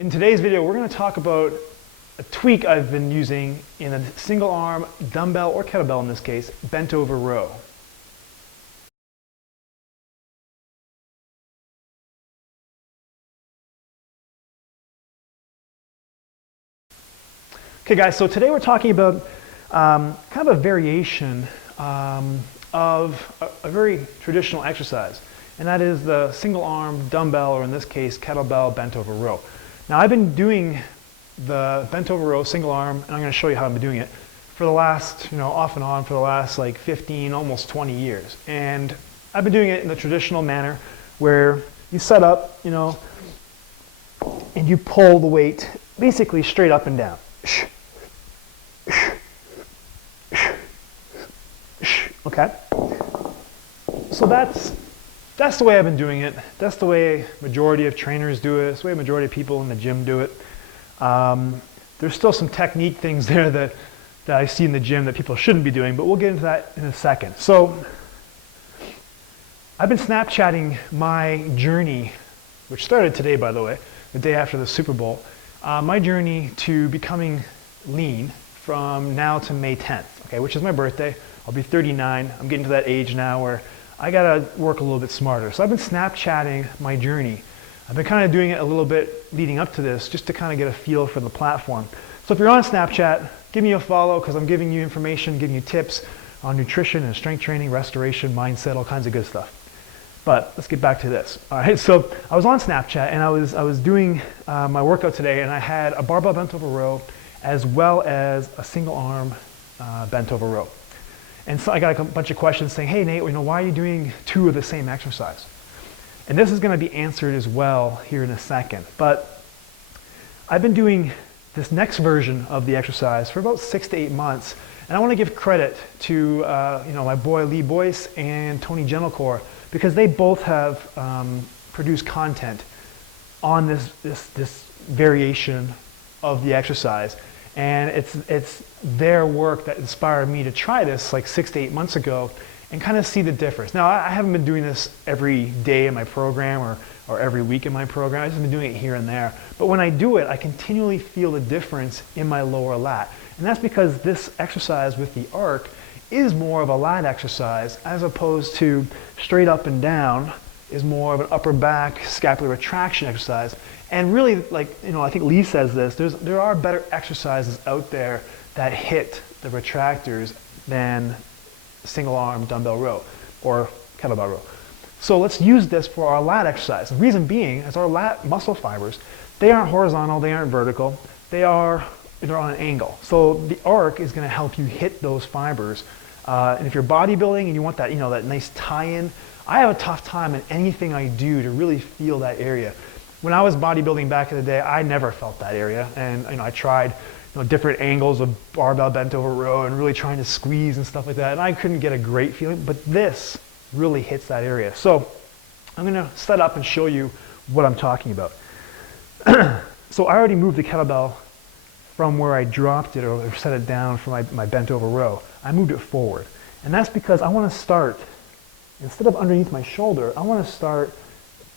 In today's video, we're going to talk about a tweak I've been using in a single arm dumbbell or kettlebell in this case, bent over row. Okay guys, so today we're talking about kind of a variation of a very traditional exercise, and that is the single arm dumbbell, or in this case kettlebell bent over row. Now I've been doing the bent over row single arm, and I'm going to show you how I've been doing it for the last, off and on for the last like 15, almost 20 years. And I've been doing it in the traditional manner where you set up, and you pull the weight basically straight up and down. Okay? So that's the way I've been doing it. That's the way majority of trainers do it. That's the way majority of people in the gym do it. There's still some technique things there that I see in the gym that people shouldn't be doing, but we'll get into that in a second. So I've been Snapchatting my journey, which started today, by the way, the day after the Super Bowl, my journey to becoming lean from now to May 10th, okay, which is my birthday. I'll be 39. I'm getting to that age now where I gotta work a little bit smarter. So I've been Snapchatting my journey. I've been kind of doing it a little bit leading up to this just to kind of get a feel for the platform. So if you're on Snapchat, give me a follow because I'm giving you information, giving you tips on nutrition and strength training, restoration, mindset, all kinds of good stuff. But let's get back to this. All right, so I was on Snapchat and I was doing my workout today, and I had a barbell bent over row as well as a single arm bent over row. And so I got a bunch of questions saying, hey Nate, why are you doing two of the same exercise? And this is going to be answered as well here in a second. But I've been doing this next version of the exercise for about 6 to 8 months. And I want to give credit to my boy Lee Boyce and Tony Gentlecore, because they both have produced content on this variation of the exercise. And it's their work that inspired me to try this like 6 to 8 months ago and kind of see the difference. Now, I haven't been doing this every day in my program or every week in my program. I've just been doing it here and there. But when I do it, I continually feel the difference in my lower lat. And that's because this exercise with the arc is more of a lat exercise, as opposed to straight up and down is more of an upper back scapular retraction exercise. And really, I think Lee says this, there are better exercises out there that hit the retractors than single arm dumbbell row or kettlebell row. So let's use this for our lat exercise. The reason being is our lat muscle fibers, they aren't horizontal, they aren't vertical, they're on an angle. So the arc is going to help you hit those fibers. And if you're bodybuilding and you want that, that nice tie-in, I have a tough time in anything I do to really feel that area. When I was bodybuilding back in the day, I never felt that area, and I tried different angles of barbell bent over row and really trying to squeeze and stuff like that, and I couldn't get a great feeling, but this really hits that area. So I'm going to set up and show you what I'm talking about. So I already moved the kettlebell from where I dropped it or set it down for my bent over row. I moved it forward, and that's because I want to start, instead of underneath my shoulder, I want to start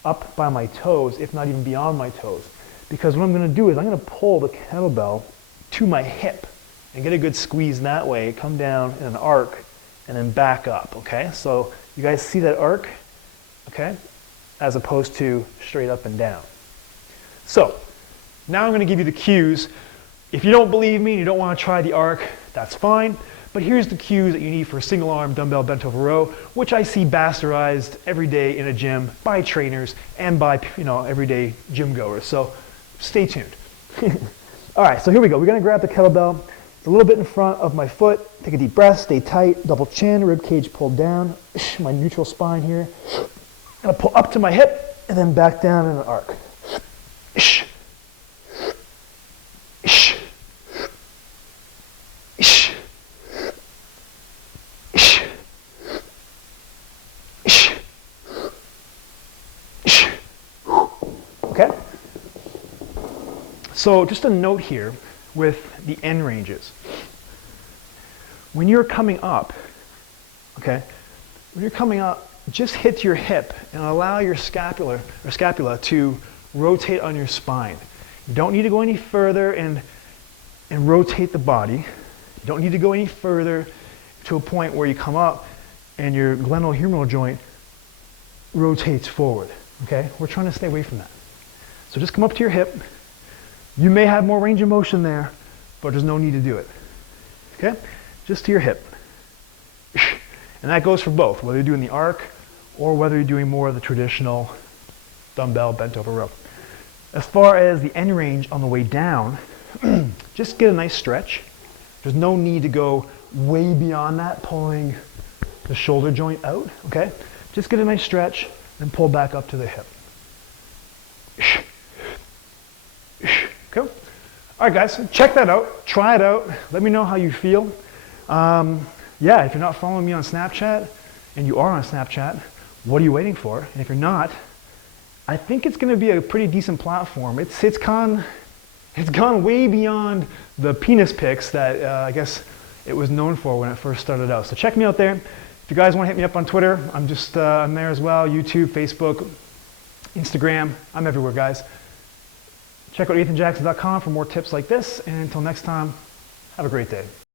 up by my toes, if not even beyond my toes. Because what I'm going to do is I'm going to pull the kettlebell to my hip and get a good squeeze that way, come down in an arc, and then back up, okay? So you guys see that arc, okay? As opposed to straight up and down. So now I'm going to give you the cues. If you don't believe me and you don't want to try the arc, that's fine. But here's the cues that you need for a single arm dumbbell bent over row, which I see bastardized every day in a gym by trainers and by everyday gym goers. So stay tuned. All right, so here we go. We're going to grab the kettlebell a little bit in front of my foot. Take a deep breath, stay tight, double chin, rib cage pulled down, my neutral spine here. I'm going to pull up to my hip and then back down in an arc. Okay? So just a note here with the end ranges. When you're coming up, okay, when you're coming up, just hit your hip and allow your scapula to rotate on your spine. You don't need to go any further and rotate the body. You don't need to go any further to a point where you come up and your glenohumeral joint rotates forward, okay? We're trying to stay away from that. So just come up to your hip. You may have more range of motion there, but there's no need to do it, okay? Just to your hip. And that goes for both, whether you're doing the arc or whether you're doing more of the traditional dumbbell bent over row. As far as the end range on the way down, just get a nice stretch. There's no need to go way beyond that, pulling the shoulder joint out, okay? Just get a nice stretch and pull back up to the hip. Cool. All right, guys, check that out. Try it out. Let me know how you feel. Yeah, if you're not following me on Snapchat, and you are on Snapchat, what are you waiting for? And if you're not, I think it's going to be a pretty decent platform. It's gone way beyond the penis pics that I guess it was known for when it first started out. So check me out there. If you guys want to hit me up on Twitter, I'm there as well. YouTube, Facebook, Instagram. I'm everywhere, guys. Check out EthanJackson.com for more tips like this. And until next time, have a great day.